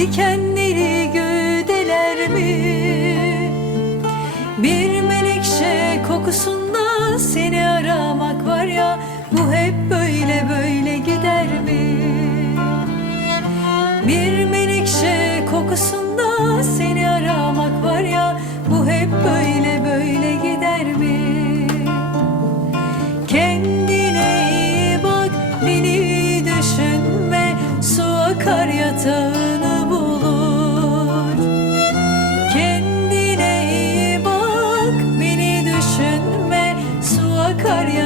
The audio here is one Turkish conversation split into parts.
Dikenleri gödeler mi? Bir menekşe kokusunda seni aramak var ya Bu hep böyle böyle gider mi? Bir menekşe kokusunda seni aramak var ya Bu hep böyle böyle gider mi? Kendine iyi bak beni düşünme Su akar yatağını Su akar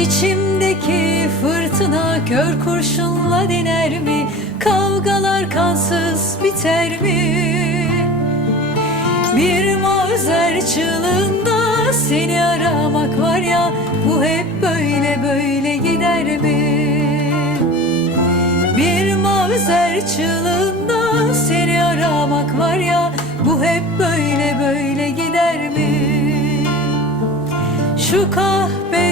İçimdeki fırtına kör kurşunla diner mi? Kavgalar kansız biter mi? Bir mazer çığlığında seni aramak var ya Bu hep böyle böyle gider mi? Bir mazer çığlığında seni aramak var ya Bu hep böyle böyle gider mi? Şu kahpe